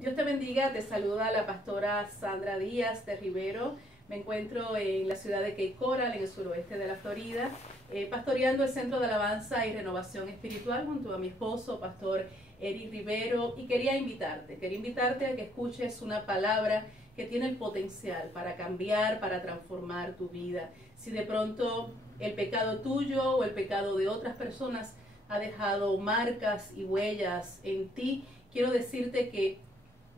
Dios te bendiga, te saluda la pastora Sandra Díaz de Rivero. Me encuentro en la ciudad de Cape Coral, en el suroeste de la Florida, pastoreando el Centro de Alabanza y Renovación Espiritual junto a mi esposo, pastor Eric Rivero, y quería invitarte a que escuches una palabra que tiene el potencial para cambiar, para transformar tu vida. Si de pronto el pecado tuyo o el pecado de otras personas ha dejado marcas y huellas en ti, quiero decirte que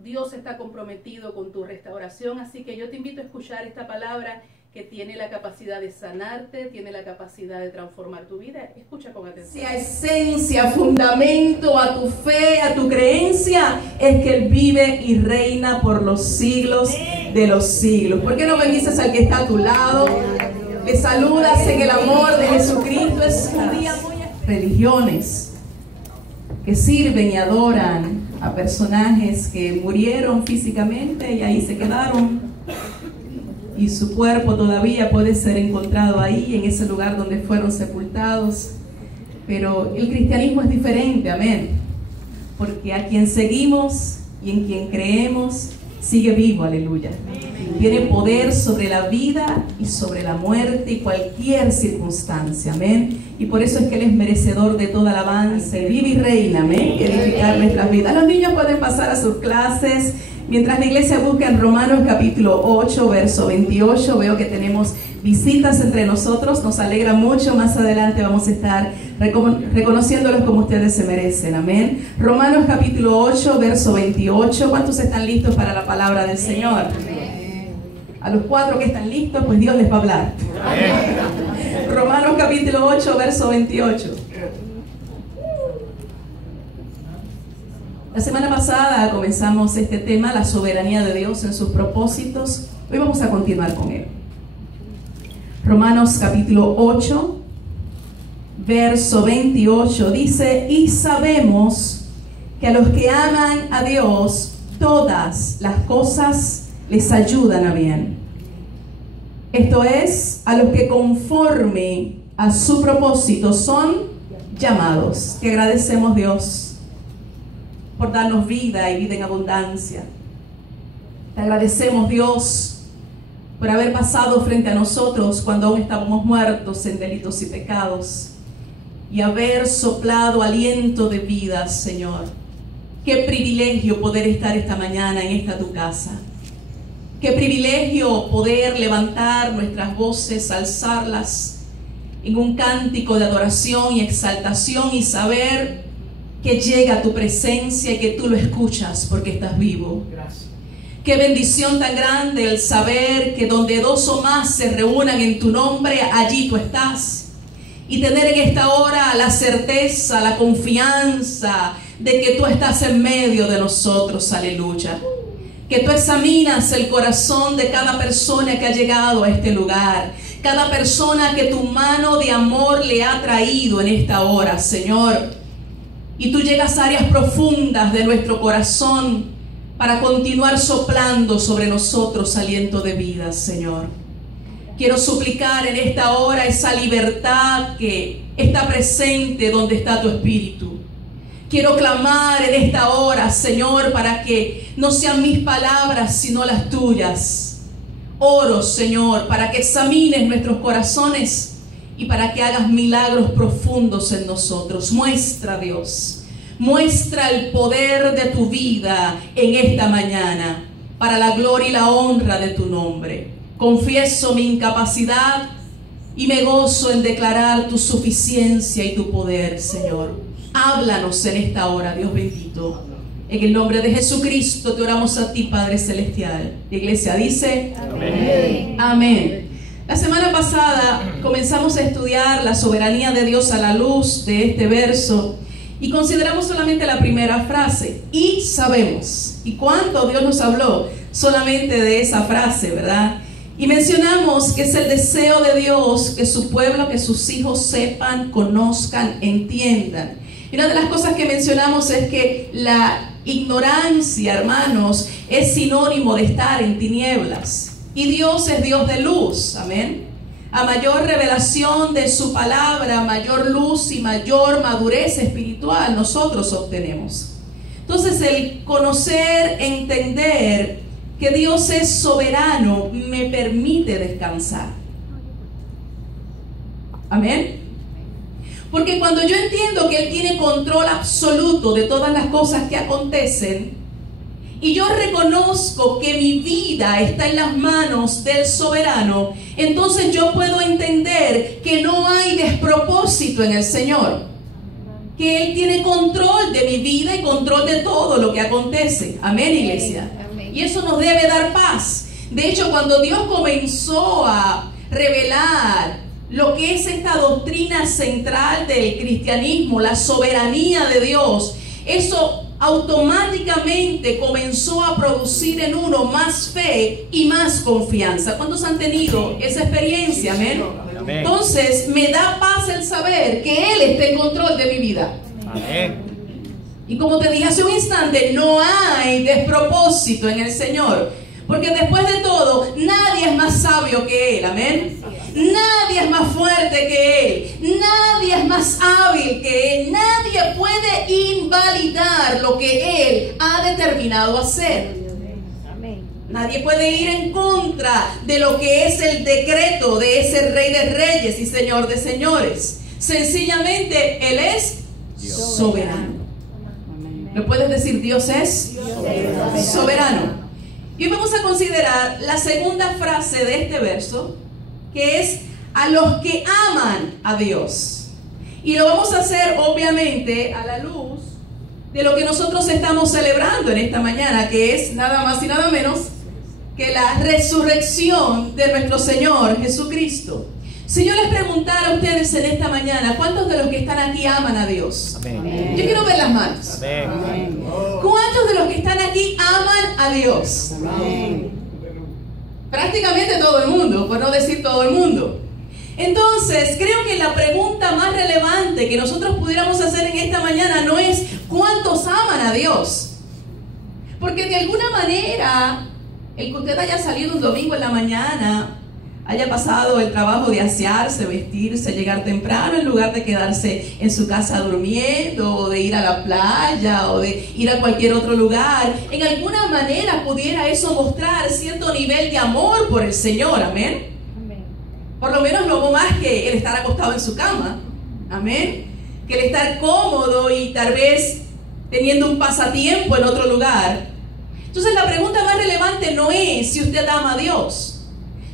Dios está comprometido con tu restauración, así que yo te invito a escuchar esta palabra que tiene la capacidad de sanarte, tiene la capacidad de transformar tu vida. Escucha con atención. Esencia, fundamento a tu fe, a tu creencia, es que Él vive y reina por los siglos de los siglos. ¿Por qué no bendices al que está a tu lado? Le saludas en el amor de Jesucristo. Es un día muy... Religiones que sirven y adoran a personajes que murieron físicamente y ahí se quedaron, y su cuerpo todavía puede ser encontrado ahí, en ese lugar donde fueron sepultados. Pero el cristianismo es diferente, amén, porque a quien seguimos y en quien creemos sigue vivo, aleluya. Tiene poder sobre la vida y sobre la muerte y cualquier circunstancia, amén. Y por eso es que Él es merecedor de toda alabanza, vive y reina, amén, y edificar nuestras vidas. Los niños pueden pasar a sus clases, mientras la iglesia busca en Romanos capítulo 8, verso 28. Veo que tenemos visitas entre nosotros, nos alegra mucho. Más adelante vamos a estar reconociéndolos como ustedes se merecen, amén. Romanos capítulo 8, verso 28. ¿Cuántos están listos para la palabra del Señor? A los 4 que están listos, pues Dios les va a hablar. Romanos capítulo 8, verso 28. La semana pasada comenzamos este tema, la soberanía de Dios en sus propósitos. Hoy vamos a continuar con él. Romanos capítulo 8, verso 28 dice: y sabemos que a los que aman a Dios, todas las cosas les ayudan a bien. Esto es, a los que conforme a su propósito son llamados. Te agradecemos, Dios, por darnos vida y vida en abundancia. Te agradecemos, Dios, por haber pasado frente a nosotros cuando aún estábamos muertos en delitos y pecados, y haber soplado aliento de vida, Señor. Qué privilegio poder estar esta mañana en esta tu casa. Qué privilegio poder levantar nuestras voces, alzarlas en un cántico de adoración y exaltación, y saber que llega tu presencia y que tú lo escuchas porque estás vivo. Gracias. Qué bendición tan grande el saber que donde dos o más se reúnan en tu nombre, allí tú estás. Y tener en esta hora la certeza, la confianza de que tú estás en medio de nosotros, aleluya. Que tú examinas el corazón de cada persona que ha llegado a este lugar, cada persona que tu mano de amor le ha traído en esta hora, Señor. Y tú llegas a áreas profundas de nuestro corazón para continuar soplando sobre nosotros aliento de vida, Señor. Quiero suplicar en esta hora esa libertad que está presente donde está tu Espíritu. Quiero clamar en esta hora, Señor, para que no sean mis palabras, sino las tuyas. Oro, Señor, para que examines nuestros corazones y para que hagas milagros profundos en nosotros. Muestra, Dios, muestra el poder de tu vida en esta mañana, para la gloria y la honra de tu nombre. Confieso mi incapacidad y me gozo en declarar tu suficiencia y tu poder, Señor. Háblanos en esta hora, Dios bendito. En el nombre de Jesucristo te oramos a ti, Padre Celestial. La iglesia dice: amén. Amén. La semana pasada comenzamos a estudiar la soberanía de Dios a la luz de este verso, y consideramos solamente la primera frase, y sabemos. ¿Y cuánto Dios nos habló solamente de esa frase, verdad? Y mencionamos que es el deseo de Dios que su pueblo, que sus hijos sepan, conozcan, entiendan. Y una de las cosas que mencionamos es que la ignorancia, hermanos, es sinónimo de estar en tinieblas. Y Dios es Dios de luz, amén. A mayor revelación de su palabra, mayor luz y mayor madurez espiritual nosotros obtenemos. Entonces el conocer, entender que Dios es soberano me permite descansar. Amén. Porque cuando yo entiendo que Él tiene control absoluto de todas las cosas que acontecen, y yo reconozco que mi vida está en las manos del soberano, entonces yo puedo entender que no hay despropósito en el Señor. Que Él tiene control de mi vida y control de todo lo que acontece. Amén, iglesia. Amén. Y eso nos debe dar paz. De hecho, cuando Dios comenzó a revelar lo que es esta doctrina central del cristianismo, la soberanía de Dios, eso automáticamente comenzó a producir en uno más fe y más confianza. ¿Cuántos han tenido esa experiencia? Amén. Amén. Entonces me da paz el saber que Él está en control de mi vida. Amén. Y como te dije hace un instante, no hay despropósito en el Señor, porque después de todo nadie es más sabio que Él. Amén. Nadie es más fuerte que Él, nadie es más hábil que Él, nadie puede invalidar lo que Él ha determinado hacer. Nadie puede ir en contra de lo que es el decreto de ese Rey de Reyes y Señor de Señores. Sencillamente Él es soberano. ¿Lo puedes decir? Dios es soberano. Y hoy vamos a considerar la segunda frase de este verso, que es a los que aman a Dios. Y lo vamos a hacer obviamente a la luz de lo que nosotros estamos celebrando en esta mañana, que es nada más y nada menos que la resurrección de nuestro Señor Jesucristo. Si yo les preguntara a ustedes en esta mañana, ¿cuántos de los que están aquí aman a Dios? Amén. Yo quiero ver las manos. Amén. ¿Cuántos de los que están aquí aman a Dios? Amén. Prácticamente todo el mundo, por no decir todo el mundo. Entonces, creo que la pregunta más relevante que nosotros pudiéramos hacer en esta mañana no es ¿cuántos aman a Dios? Porque de alguna manera, el que usted haya salido un domingo en la mañana, haya pasado el trabajo de asearse, vestirse, llegar temprano en lugar de quedarse en su casa durmiendo, o de ir a la playa, o de ir a cualquier otro lugar, en alguna manera pudiera eso mostrar cierto nivel de amor por el Señor. Amén. Amén. Por lo menos no más que el estar acostado en su cama. Amén. Que el estar cómodo y tal vez teniendo un pasatiempo en otro lugar. Entonces la pregunta más relevante no es si usted ama a Dios.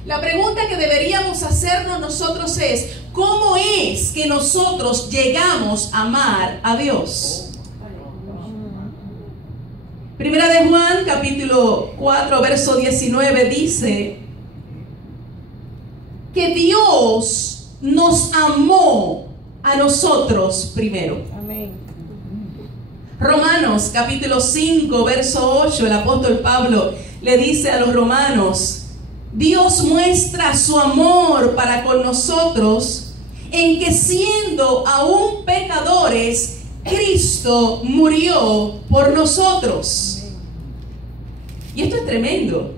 La pregunta que deberíamos hacernos nosotros es, ¿cómo es que nosotros llegamos a amar a Dios? Primera de Juan, capítulo 4, verso 19, dice que Dios nos amó a nosotros primero. Amén. Romanos, capítulo 5, verso 8, el apóstol Pablo le dice a los romanos: Dios muestra su amor para con nosotros en que siendo aún pecadores, Cristo murió por nosotros. Y esto es tremendo,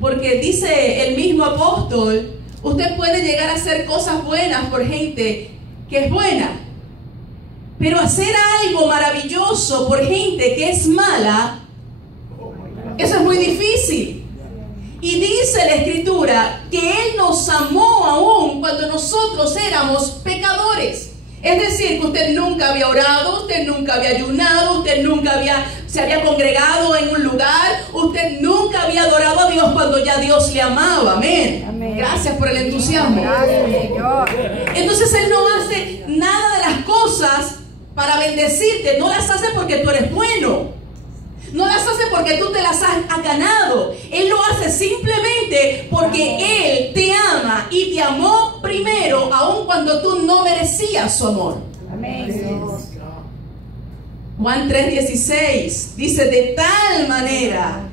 porque dice el mismo apóstol, usted puede llegar a hacer cosas buenas por gente que es buena, pero hacer algo maravilloso por gente que es mala, eso es muy difícil. Y dice la Escritura que Él nos amó aún cuando nosotros éramos pecadores. Es decir, que usted nunca había orado, usted nunca había ayunado, usted nunca se había congregado en un lugar, usted nunca había adorado a Dios cuando ya Dios le amaba. Amén. Amén. Gracias por el entusiasmo. Gracias, Señor. Entonces Él no hace nada de las cosas para bendecirte, no las hace porque tú eres bueno. No las hace porque tú te las has ganado. Él lo hace simplemente porque Él te ama y te amó primero, aun cuando tú no merecías su amor. Amén. Juan 3:16 dice: de tal manera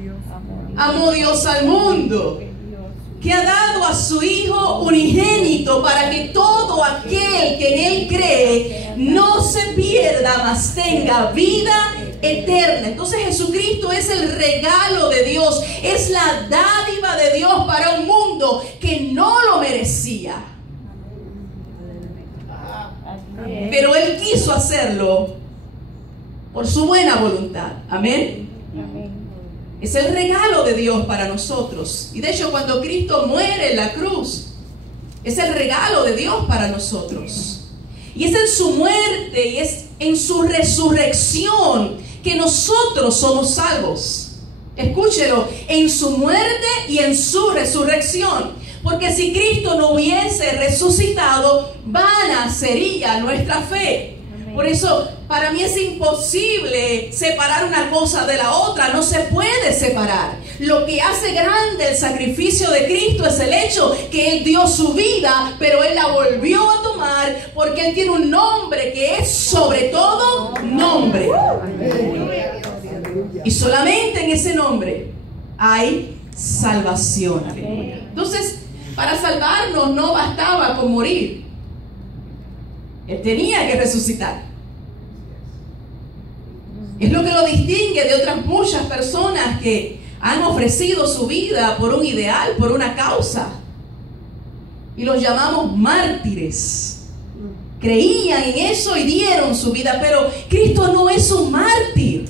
amó Dios al mundo, que ha dado a su Hijo unigénito, para que todo aquel que en Él cree no se pierda, mas tenga vida eterna. Entonces Jesucristo es el regalo de Dios, es la dádiva de Dios para un mundo que no lo merecía. Pero Él quiso hacerlo por su buena voluntad. Amén. Es el regalo de Dios para nosotros. Y de hecho, cuando Cristo muere en la cruz, es el regalo de Dios para nosotros. Y es en su muerte y es en su resurrección que nosotros somos salvos. Escúchelo, en su muerte y en su resurrección. Porque si Cristo no hubiese resucitado, vana sería nuestra fe. Por eso, para mí es imposible separar una cosa de la otra. No se puede separar. Lo que hace grande el sacrificio de Cristo es el hecho que Él dio su vida, pero Él la volvió a tomar porque Él tiene un nombre que es sobre todo nombre. Y solamente en ese nombre hay salvación. Entonces, para salvarnos no bastaba con morir. Él tenía que resucitar. Es lo que lo distingue de otras muchas personas que han ofrecido su vida por un ideal, por una causa. Y los llamamos mártires. Creían en eso y dieron su vida. Pero Cristo no es un mártir.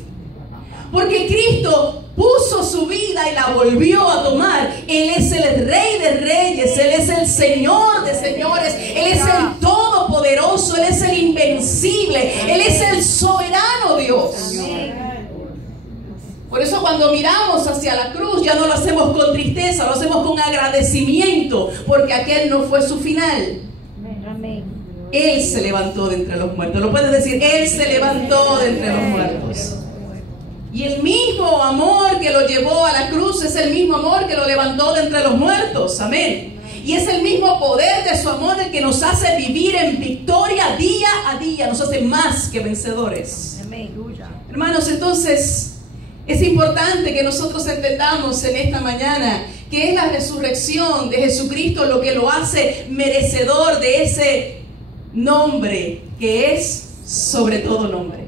Porque Cristo puso su vida y la volvió a tomar. Él es el Rey de Reyes. Él es el Señor de Señores. Él es el Todopoderoso. Él es el Invencible. Él es el soberano Dios. Por eso cuando miramos hacia la cruz ya no lo hacemos con tristeza, lo hacemos con agradecimiento, porque aquel no fue su final. Él se levantó de entre los muertos. Lo puedes decir, Él se levantó de entre los muertos. Y el mismo amor que lo llevó a la cruz es el mismo amor que lo levantó de entre los muertos. Amén. Y es el mismo poder de su amor el que nos hace vivir en victoria día a día. Nos hace más que vencedores. Hermanos, entonces es importante que nosotros entendamos en esta mañana que es la resurrección de Jesucristo lo que lo hace merecedor de ese nombre que es sobre todo nombre.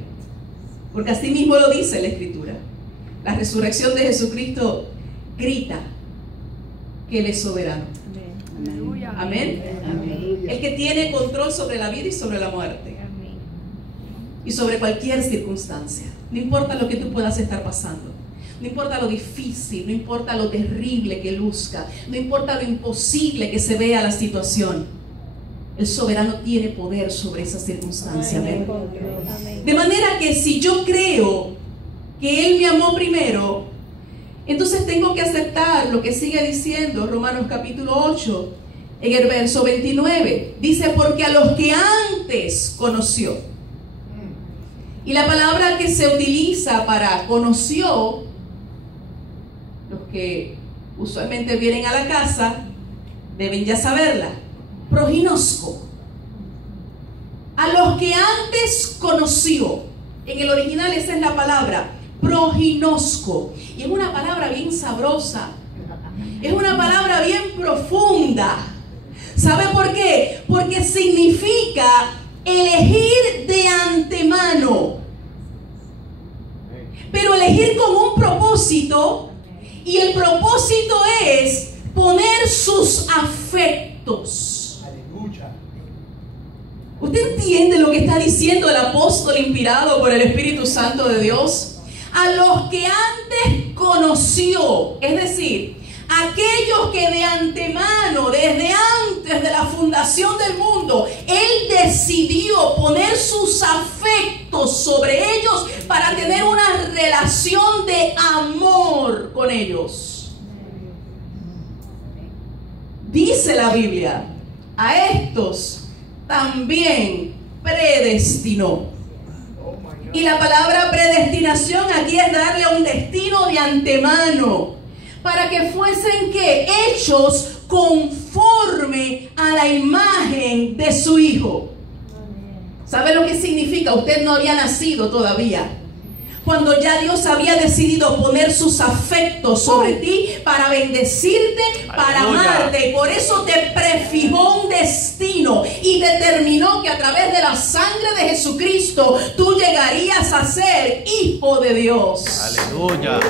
Porque así mismo lo dice la Escritura. La resurrección de Jesucristo grita que Él es soberano. Amén. Amén. El que tiene control sobre la vida y sobre la muerte. Y sobre cualquier circunstancia. No importa lo que tú puedas estar pasando. No importa lo difícil, no importa lo terrible que luzca. No importa lo imposible que se vea la situación. El soberano tiene poder sobre esa circunstancia. Amén. De manera que si yo creo que Él me amó primero, entonces tengo que aceptar lo que sigue diciendo Romanos capítulo 8 en el verso 29. Dice, porque a los que antes conoció. Y la palabra que se utiliza para conoció, los que usualmente vienen a la casa deben ya saberla. Proginosco. A los que antes conoció. En el original esa es la palabra, proginosco. Y es una palabra bien sabrosa. Es una palabra bien profunda. ¿Sabe por qué? Porque significa elegir de antemano. Pero elegir con un propósito. Y el propósito es poner sus afectos. ¿Usted entiende lo que está diciendo el apóstol inspirado por el Espíritu Santo de Dios? A los que antes conoció, es decir, aquellos que de antemano, desde antes de la fundación del mundo, Él decidió poner sus afectos sobre ellos para tener una relación de amor con ellos. Dice la Biblia, a estos también predestinó. Y la palabra predestinación aquí es darle un destino de antemano, para que fuesen ¿qué? Hechos conforme a la imagen de su Hijo. ¿Sabe lo que significa? Usted no había nacido todavía, cuando ya Dios había decidido poner sus afectos sobre ti para bendecirte, para amarte. Y por eso te prefijó un destino y determinó que a través de la sangre de Jesucristo tú llegarías a ser hijo de Dios. Aleluya.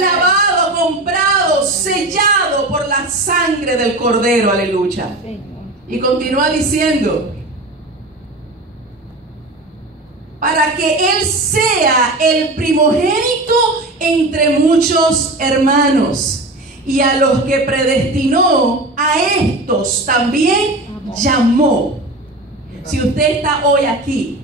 Lavado, comprado, sellado por la sangre del Cordero. Aleluya. Y continúa diciendo, para que Él sea el primogénito entre muchos hermanos. Y a los que predestinó, a estos también llamó. Si usted está hoy aquí,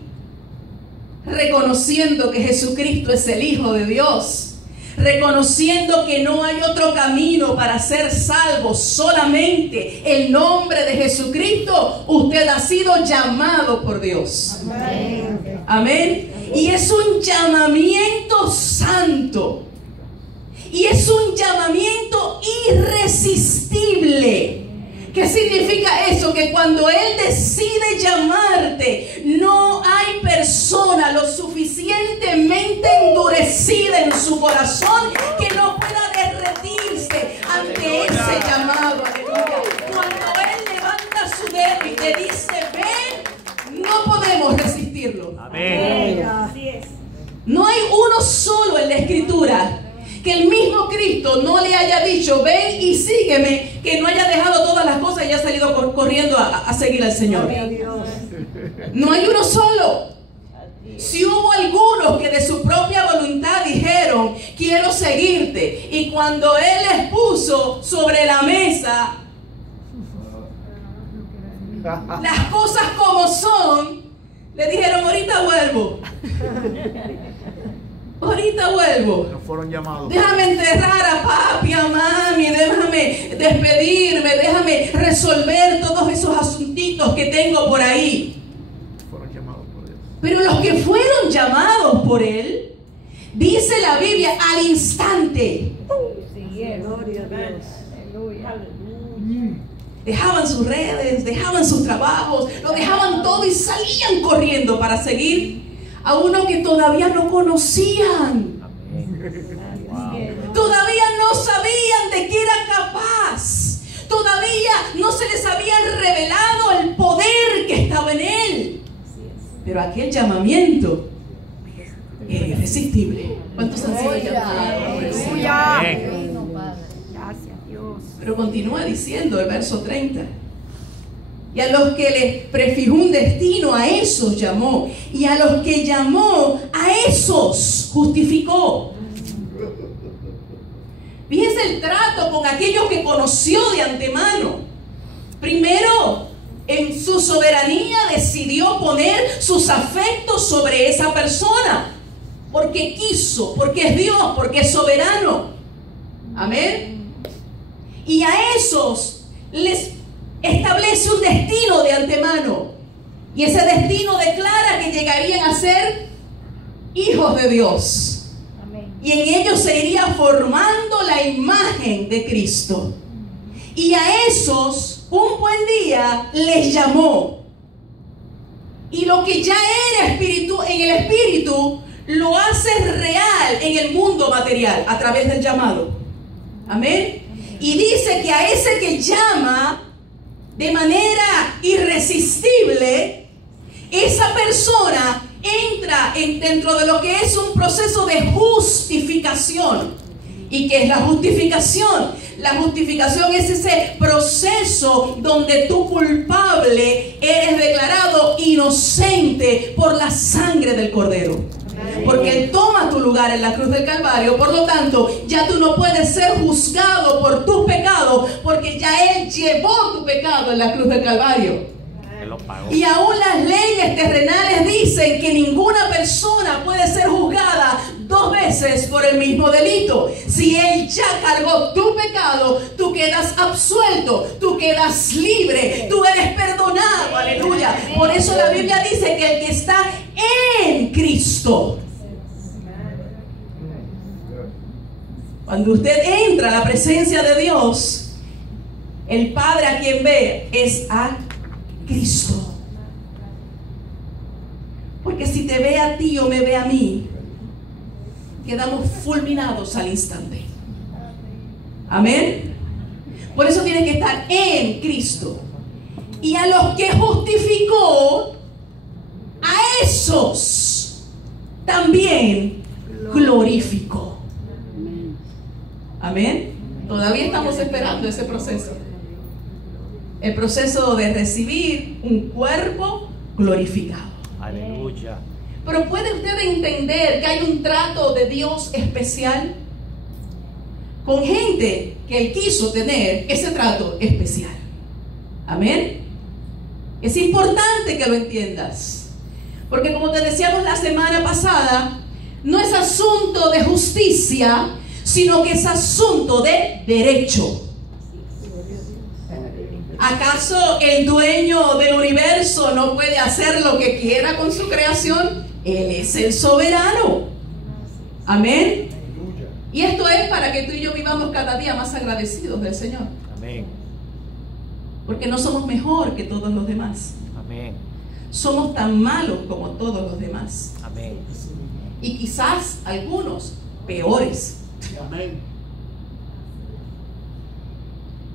reconociendo que Jesucristo es el Hijo de Dios, reconociendo que no hay otro camino para ser salvo, solamente el nombre de Jesucristo, usted ha sido llamado por Dios. Amén. Amén. Y es un llamamiento santo. Y es un llamamiento irresistible. ¿Qué significa eso? Que cuando Él decide llamarte, no hay persona lo suficientemente endurecida en su corazón que no pueda derretirse ante ese llamado. Aleluya. Cuando Él levanta su dedo y te dice, ven, no podemos resistirlo. Amén. Así es. No hay uno solo en la Escritura que el mismo Cristo no le haya dicho, ven y sígueme, que no haya dejado todas las cosas y haya salido corriendo a seguir al Señor. No hay uno solo. Si hubo algunos que de su propia voluntad dijeron, quiero seguirte, y cuando Él les puso sobre la mesa las cosas como son, le dijeron, ahorita vuelvo. Ahorita vuelvo. No fueron llamados. Déjame enterrar a papi, a mami, déjame despedirme, déjame resolver todos esos asuntitos que tengo por ahí. Fueron llamados por Dios. Pero los que fueron llamados por Él, dice la Biblia, al instante, Gloria a Dios. Aleluya. dejaban sus redes, dejaban sus trabajos, lo dejaban todo y salían corriendo para seguir a uno que todavía no conocían. Todavía no sabían de qué era capaz. Todavía no se les había revelado el poder que estaba en Él. Pero aquel llamamiento era irresistible. ¿Cuántos han sido llamados por el Señor? Gracias, Dios. Pero continúa diciendo el verso 30. Y a los que les prefijó un destino, a esos llamó. Y a los que llamó, a esos justificó. Fíjense el trato con aquellos que conoció de antemano. Primero, en su soberanía decidió poner sus afectos sobre esa persona. Porque quiso, porque es Dios, porque es soberano. Amén. Y a esos les establece un destino de antemano. Y ese destino declara que llegarían a ser hijos de Dios. Amén. Y en ellos se iría formando la imagen de Cristo. Y a esos, un buen día, les llamó. Y lo que ya era espíritu, en el espíritu, lo hace real en el mundo material, a través del llamado. Amén. Y dice que a ese que llama de manera irresistible, esa persona entra dentro de lo que es un proceso de justificación. ¿Y qué es la justificación? La justificación es ese proceso donde tú, culpable, eres declarado inocente por la sangre del Cordero. Porque Él toma tu lugar en la cruz del Calvario. Por lo tanto, ya tú no puedes ser juzgado por tus pecados, porque ya Él llevó tu pecado en la cruz del Calvario. Y aún las leyes terrenales dicen que ninguna persona puede ser juzgada dos veces por el mismo delito. Si Él ya cargó tu pecado, tú quedas absuelto, tú quedas libre, tú eres perdonado. Aleluya. Por eso la Biblia dice que el que está en Cristo, cuando usted entra a la presencia de Dios, el Padre a quien ve es a Cristo. Porque si te ve a ti o me ve a mí, quedamos fulminados al instante. Amén. Por eso tienes que estar en Cristo. Y a los que justificó, a esos también glorificó. Amén. Todavía estamos esperando ese proceso. El proceso de recibir un cuerpo glorificado. Aleluya. Pero ¿puede usted entender que hay un trato de Dios especial con gente que Él quiso tener ese trato especial? Amén. Es importante que lo entiendas, porque como te decíamos la semana pasada, no es asunto de justicia, sino que es asunto de derecho. ¿Acaso el dueño del universo no puede hacer lo que quiera con su creación? Él es el soberano. Amén. Y esto es para que tú y yo vivamos cada día más agradecidos del Señor. Amén. Porque no somos mejor que todos los demás. Amén. Somos tan malos como todos los demás. Amén. Y quizás algunos peores. Amén.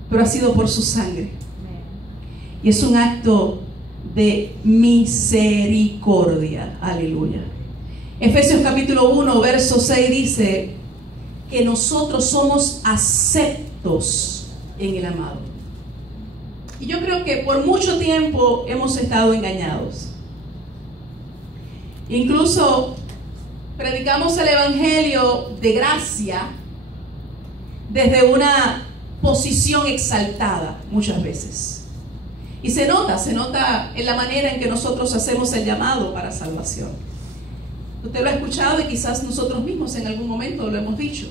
Pero ha sido por su sangre. Y es un acto de misericordia. Aleluya. Efesios capítulo 1, verso 6 dice que nosotros somos aceptos en el amado. Y yo creo que por mucho tiempo hemos estado engañados. Incluso predicamos el evangelio de gracia desde una posición exaltada muchas veces. Y se nota en la manera en que nosotros hacemos el llamado para salvación. Usted lo ha escuchado y quizás nosotros mismos en algún momento lo hemos dicho.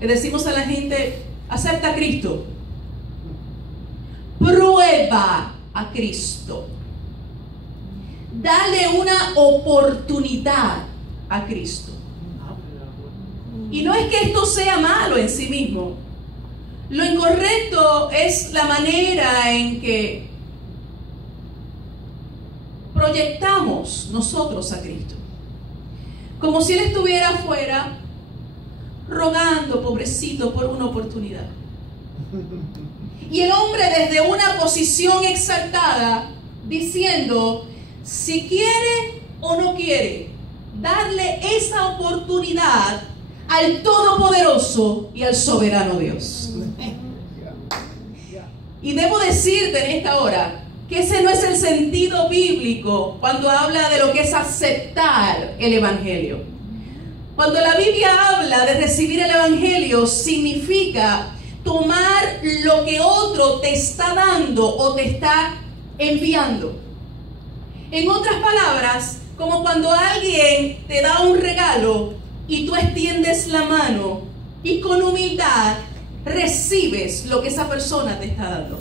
Le decimos a la gente, acepta a Cristo. Prueba a Cristo. Dale una oportunidad a Cristo. Y no es que esto sea malo en sí mismo. Lo incorrecto es la manera en que proyectamos nosotros a Cristo. Como si Él estuviera afuera rogando, pobrecito, por una oportunidad. Y el hombre desde una posición exaltada diciendo, si quiere o no quiere, darle esa oportunidad al Todopoderoso y al Soberano Dios. Y debo decirte en esta hora que ese no es el sentido bíblico cuando habla de lo que es aceptar el Evangelio. Cuando la Biblia habla de recibir el Evangelio, significa tomar lo que otro te está dando o te está enviando. En otras palabras, como cuando alguien te da un regalo y tú extiendes la mano y con humildad recibes lo que esa persona te está dando.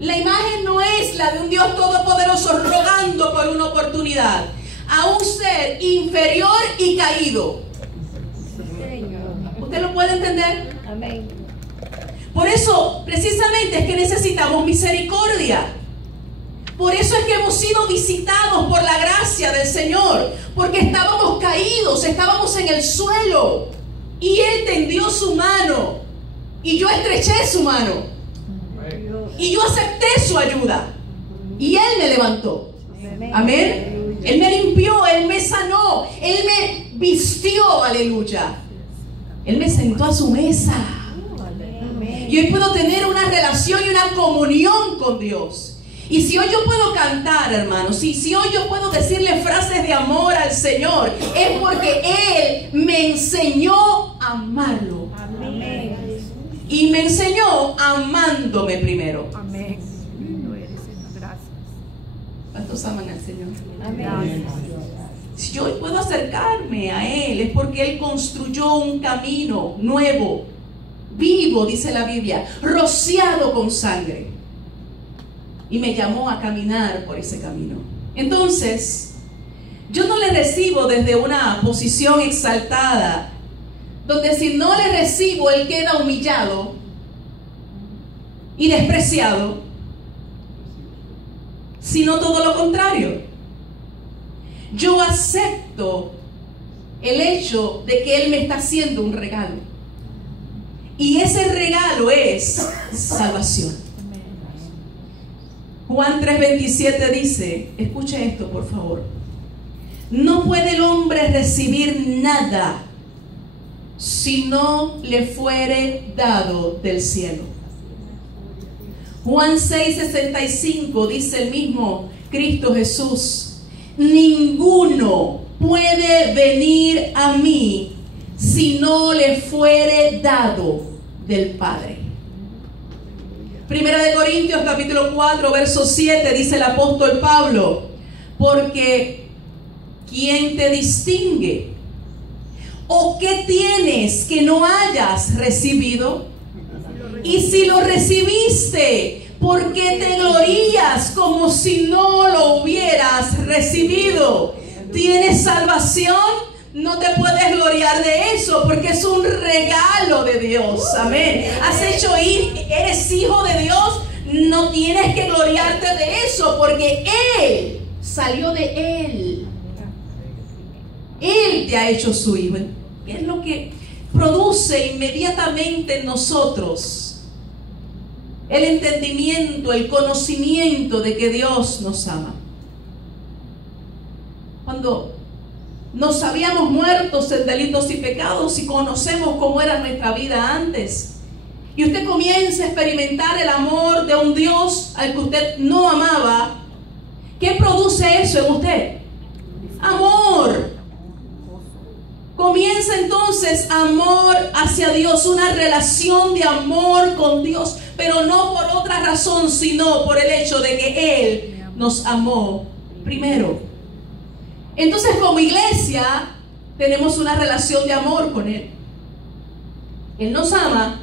La imagen no es la de un Dios todopoderoso rogando por una oportunidad a un ser inferior y caído. ¿Usted lo puede entender? Amén. Por eso, precisamente, es que necesitamos misericordia. Por eso es que hemos sido visitados por la gracia del Señor, porque estábamos caídos, estábamos en el suelo, y Él tendió su mano, y yo estreché su mano, y yo acepté su ayuda, y Él me levantó. Amén. Él me limpió, Él me sanó, Él me vistió, aleluya. Él me sentó a su mesa. Y hoy puedo tener una relación y una comunión con Dios. Y si hoy yo puedo cantar, hermanos, si hoy yo puedo decirle frases de amor al Señor, es porque Él me enseñó a amarlo. Amén. Y me enseñó amándome primero. Amén. Lo eres, Señor. Gracias. ¿Cuántos aman al Señor? Amén. Si yo hoy puedo acercarme a Él, es porque Él construyó un camino nuevo, vivo, dice la Biblia, rociado con sangre. Y me llamó a caminar por ese camino. Entonces, yo no le recibo desde una posición exaltada, donde si no le recibo, Él queda humillado y despreciado, sino todo lo contrario. Yo acepto el hecho de que Él me está haciendo un regalo. Y ese regalo es salvación. Juan 3:27 dice, escuche esto por favor, no puede el hombre recibir nada si no le fuere dado del cielo. Juan 6:65 dice el mismo Cristo Jesús, ninguno puede venir a mí si no le fuere dado del Padre. Primera de Corintios capítulo 4 verso 7 dice el apóstol Pablo: porque ¿quién te distingue? ¿O qué tienes que no hayas recibido? Y si lo recibiste, ¿por qué te glorías como si no lo hubieras recibido? ¿Tienes salvación? No te puedes gloriar de eso porque es un regalo de Dios. Amén. Has hecho ir, eres hijo de Dios. No tienes que gloriarte de eso porque Él salió de Él. Él te ha hecho su hijo. Es lo que produce inmediatamente en nosotros el entendimiento, el conocimiento de que Dios nos ama. Cuando nos habíamos muertos en delitos y pecados y conocemos cómo era nuestra vida antes, y usted comienza a experimentar el amor de un Dios al que usted no amaba, ¿qué produce eso en usted? Amor. Comienza entonces amor hacia Dios, una relación de amor con Dios, pero no por otra razón, sino por el hecho de que Él nos amó primero. Entonces, como iglesia, tenemos una relación de amor con Él. Él nos ama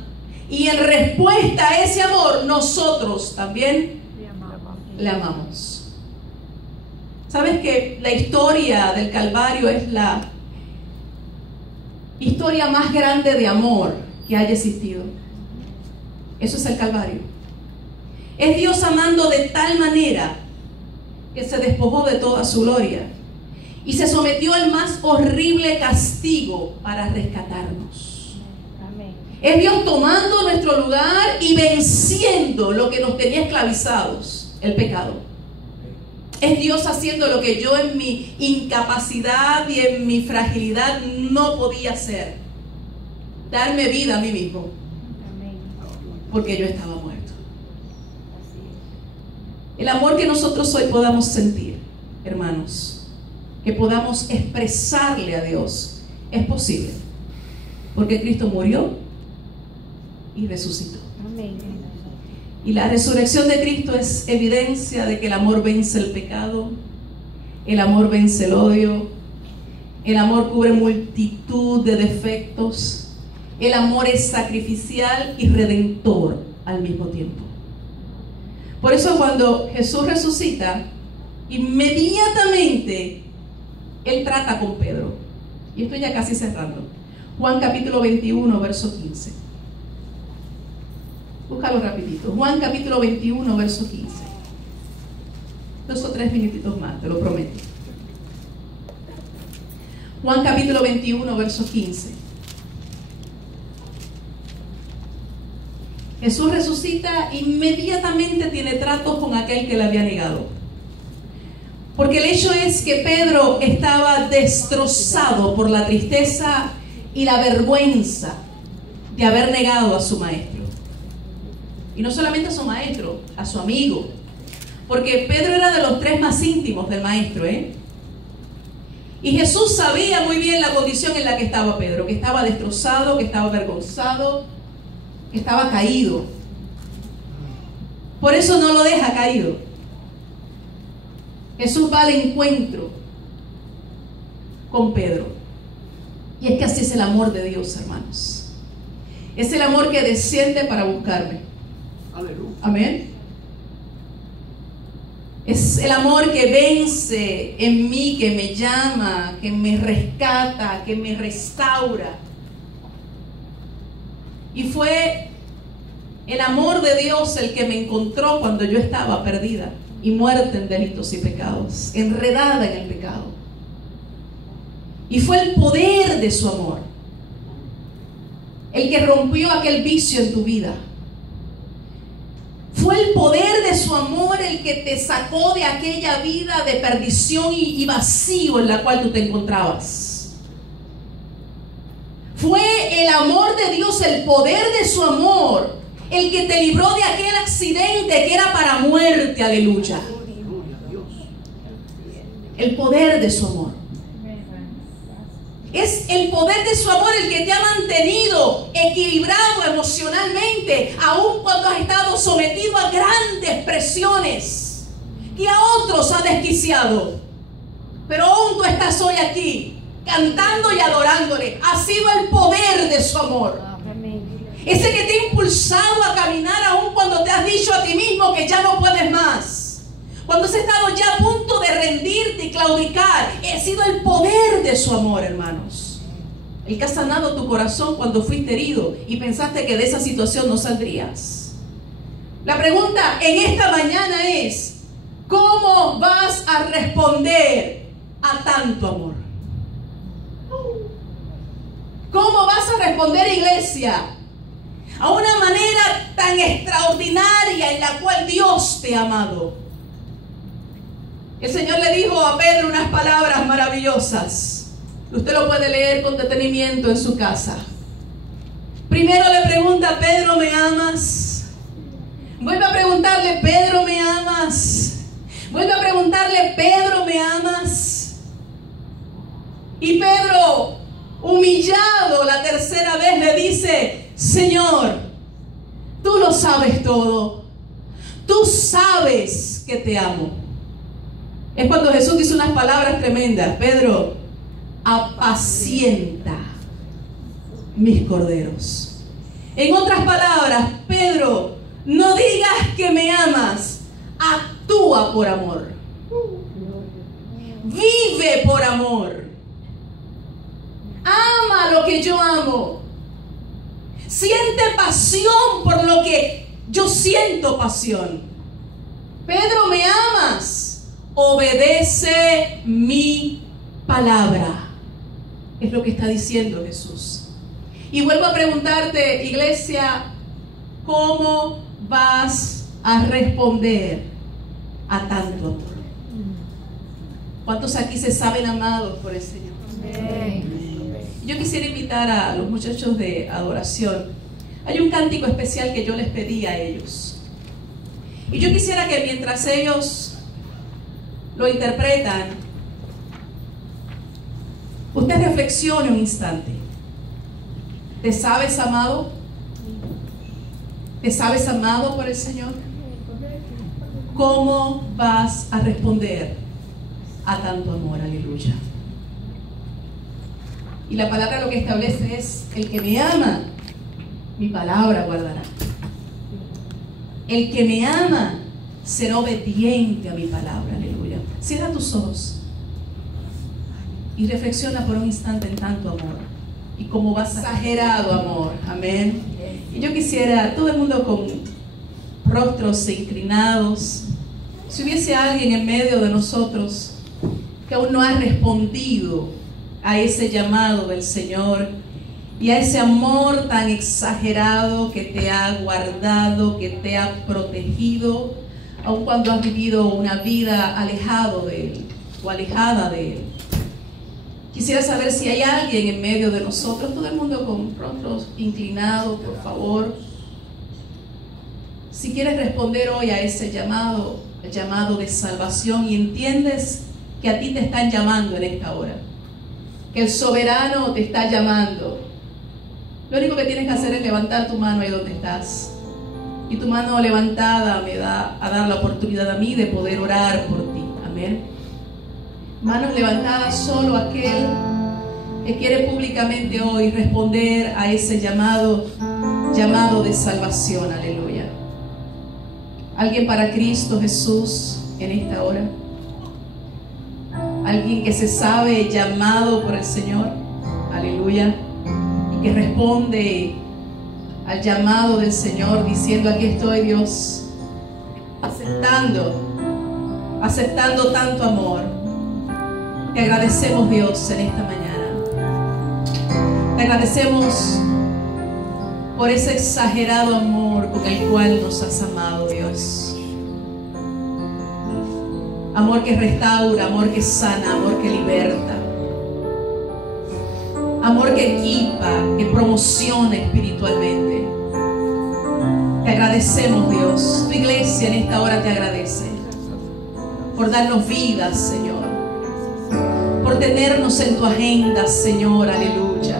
y en respuesta a ese amor, nosotros también le amamos. ¿Sabes que la historia del Calvario es la historia más grande de amor que haya existido? Eso es el Calvario. Es Dios amando de tal manera que se despojó de toda su gloria y se sometió al más horrible castigo para rescatarnos. Amén. Es Dios tomando nuestro lugar y venciendo lo que nos tenía esclavizados, el pecado. Es Dios haciendo lo que yo en mi incapacidad y en mi fragilidad no podía hacer. Darme vida a mí mismo. Porque yo estaba muerto. El amor que nosotros hoy podamos sentir, hermanos, que podamos expresarle a Dios, es posible. Porque Cristo murió y resucitó. Amén. Y la resurrección de Cristo es evidencia de que el amor vence el pecado, el amor vence el odio, el amor cubre multitud de defectos, el amor es sacrificial y redentor al mismo tiempo. Por eso cuando Jesús resucita, inmediatamente Él trata con Pedro. Y estoy ya casi cerrando. Juan capítulo 21, verso 15. Búscalo rapidito. Juan capítulo 21, verso 15. 2 o 3 minutitos más, te lo prometo. Juan capítulo 21, verso 15. Jesús resucita, inmediatamente tiene tratos con aquel que le había negado. Porque el hecho es que Pedro estaba destrozado por la tristeza y la vergüenza de haber negado a su maestro. Y no solamente a su maestro, a su amigo. Porque Pedro era de los 3 más íntimos del maestro, Y Jesús sabía muy bien la condición en la que estaba Pedro, que estaba destrozado, que estaba avergonzado, que estaba caído. Por eso no lo deja caído. Jesús va al encuentro con Pedro. Y es que así es el amor de Dios, hermanos. Es el amor que desciende para buscarme. Aleluya. Amén. Es el amor que vence en mí, que me llama, que me rescata, que me restaura. Y fue el amor de Dios el que me encontró cuando yo estaba perdida y muerta en delitos y pecados, enredada en el pecado. Y fue el poder de su amor el que rompió aquel vicio en tu vida. Fue el poder de su amor el que te sacó de aquella vida de perdición y vacío en la cual tú te encontrabas. Fue el amor de Dios, el poder de su amor, el que te libró de aquel accidente que era para muerte. Aleluya. El poder de su amor. Es el poder de su amor el que te ha mantenido equilibrado emocionalmente, aun cuando has estado sometido a grandes presiones que a otros ha desquiciado. Pero aún tú estás hoy aquí, cantando y adorándole. Ha sido el poder de su amor. Ese que te ha impulsado a caminar aun cuando te has dicho a ti mismo que ya no puedes más. Cuando has estado ya a punto de rendirte y claudicar. Ha sido el poder de su amor, hermanos. El que ha sanado tu corazón cuando fuiste herido y pensaste que de esa situación no saldrías. La pregunta en esta mañana es: ¿cómo vas a responder a tanto amor? ¿Cómo vas a responder, iglesia, a una manera tan extraordinaria en la cual Dios te ha amado? El Señor le dijo a Pedro unas palabras maravillosas. Usted lo puede leer con detenimiento en su casa. Primero le pregunta: Pedro, ¿me amas? Vuelve a preguntarle: Pedro, ¿me amas? Vuelve a preguntarle: Pedro, ¿me amas? Y Pedro, humillado la tercera vez, le dice: Señor, tú lo sabes todo. Tú sabes que te amo. Es cuando Jesús dice unas palabras tremendas: Pedro, apacienta mis corderos. En otras palabras, Pedro, no digas que me amas, actúa por amor. Vive por amor. Ama lo que yo amo. Siente pasión por lo que yo siento pasión. Pedro, ¿me amas? Obedece mi palabra. Es lo que está diciendo Jesús. Y vuelvo a preguntarte, iglesia, ¿cómo vas a responder a tanto amor? ¿Cuántos aquí se saben amados por el Señor? Yo quisiera invitar a los muchachos de adoración. Hay un cántico especial que yo les pedí a ellos. Y yo quisiera que mientras ellos lo interpretan, usted reflexione un instante. ¿Te sabes amado? ¿Te sabes amado por el Señor? ¿Cómo vas a responder a tanto amor? Aleluya. Y la palabra lo que establece es: el que me ama, mi palabra guardará. El que me ama será obediente a mi palabra. Aleluya. Cierra tus ojos y reflexiona por un instante en tanto amor y cómo vas a exagerado amor. Amén. Y yo quisiera, todo el mundo con rostros inclinados, si hubiese alguien en medio de nosotros que aún no ha respondido a ese llamado del Señor y a ese amor tan exagerado que te ha guardado, que te ha protegido, aun cuando has vivido una vida alejado de Él o alejada de Él. Quisiera saber si hay alguien en medio de nosotros, todo el mundo con rostros inclinados, por favor. Si quieres responder hoy a ese llamado, el llamado de salvación, y entiendes que a ti te están llamando en esta hora, que el soberano te está llamando, lo único que tienes que hacer es levantar tu mano ahí donde estás. Y tu mano levantada me da a dar la oportunidad a mí de poder orar por ti. Amén. Manos levantadas, solo aquel que quiere públicamente hoy responder a ese llamado de salvación. Aleluya. ¿Alguien para Cristo Jesús en esta hora? ¿Alguien que se sabe llamado por el Señor? Aleluya. Y que responde al llamado del Señor diciendo: aquí estoy, Dios, aceptando tanto amor. Te agradecemos, Dios, en esta mañana. Te agradecemos por ese exagerado amor con el cual nos has amado, Dios. Amor que restaura, amor que sana, amor que liberta. Amor que equipa, que promociona espiritualmente. Te agradecemos, Dios. Tu iglesia en esta hora te agradece por darnos vida, Señor. por tenernos en tu agenda, Señor, aleluya.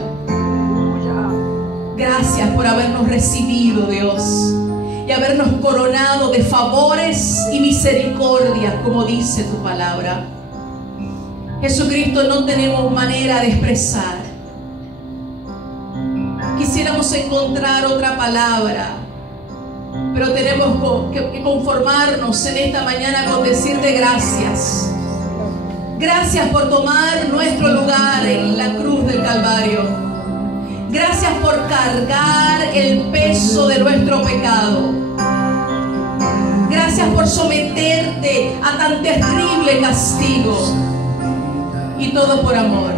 Gracias por habernos recibido, Dios, y habernos coronado de favores y misericordias, como dice tu palabra. Jesucristo, no tenemos manera de expresar. Quisiéramos encontrar otra palabra, pero tenemos que conformarnos en esta mañana con decirte gracias. Gracias por tomar nuestro lugar en la cruz del Calvario. Gracias por cargar el peso de nuestro pecado. Gracias por someterte a tan terrible castigo. Y todo por amor.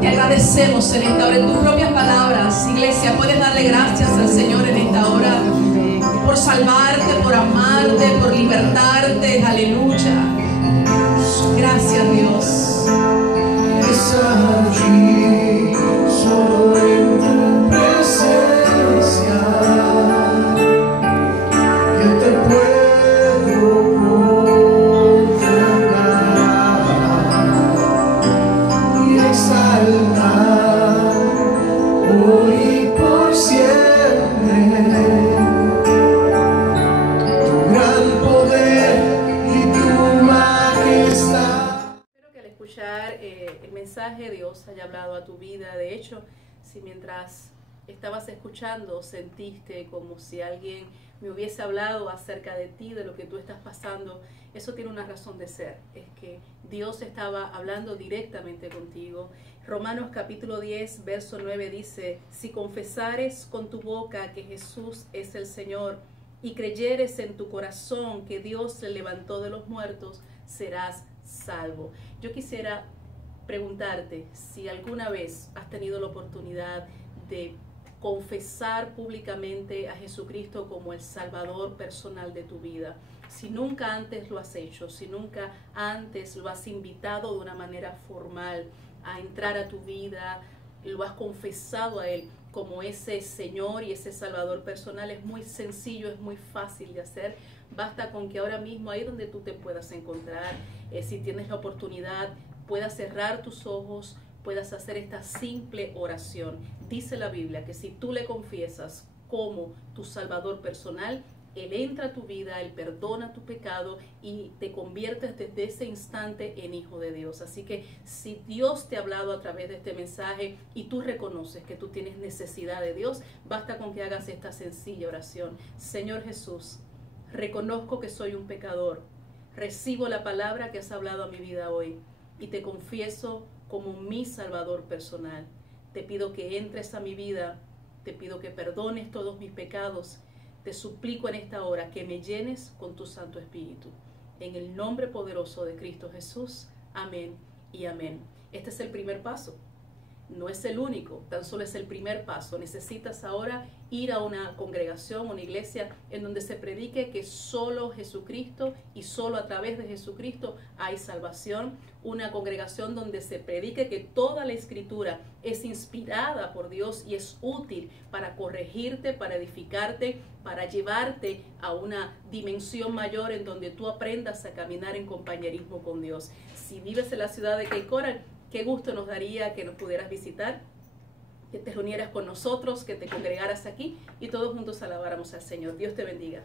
Te agradecemos en esta hora, en tus propias palabras. Iglesia, puedes darle gracias al Señor en esta hora por salvarte, por amarte, por libertarte. Aleluya. Gracias, Dios. Allí, solo en tu presencia, yo te puedo contemplar y exaltar hoy y por siempre tu gran poder y tu majestad. El mensaje de Dios haya hablado a tu vida. De hecho, si mientras estabas escuchando sentiste como si alguien me hubiese hablado acerca de ti, de lo que tú estás pasando, eso tiene una razón de ser. Es que Dios estaba hablando directamente contigo. Romanos capítulo 10, verso 9 dice: si confesares con tu boca que Jesús es el Señor y creyeres en tu corazón que Dios le levantó de los muertos, serás salvo. Yo quisiera preguntarte si alguna vez has tenido la oportunidad de confesar públicamente a Jesucristo como el Salvador personal de tu vida. Si nunca antes lo has hecho, si nunca antes lo has invitado de una manera formal a entrar a tu vida, lo has confesado a Él como ese Señor y ese Salvador personal, es muy sencillo, es muy fácil de hacer. Basta con que ahora mismo, ahí donde tú te puedas encontrar, si tienes la oportunidad, puedas cerrar tus ojos, puedas hacer esta simple oración. Dice la Biblia que si tú le confiesas como tu Salvador personal, Él entra a tu vida, Él perdona tu pecado y te conviertes desde ese instante en hijo de Dios. Así que si Dios te ha hablado a través de este mensaje y tú reconoces que tú tienes necesidad de Dios, basta con que hagas esta sencilla oración. Señor Jesús, reconozco que soy un pecador. Recibo la palabra que has hablado a mi vida hoy y te confieso como mi Salvador personal. Te pido que entres a mi vida, te pido que perdones todos mis pecados. Te suplico en esta hora que me llenes con tu Santo Espíritu. En el nombre poderoso de Cristo Jesús. Amén y amén. Este es el primer paso. No es el único, tan solo es el primer paso. Necesitas ahora ir a una congregación, una iglesia en donde se predique que solo Jesucristo y solo a través de Jesucristo hay salvación. Una congregación donde se predique que toda la Escritura es inspirada por Dios y es útil para corregirte, para edificarte, para llevarte a una dimensión mayor en donde tú aprendas a caminar en compañerismo con Dios. Si vives en la ciudad de Cape Coral, qué gusto nos daría que nos pudieras visitar, que te reunieras con nosotros, que te congregaras aquí y todos juntos alabáramos al Señor. Dios te bendiga.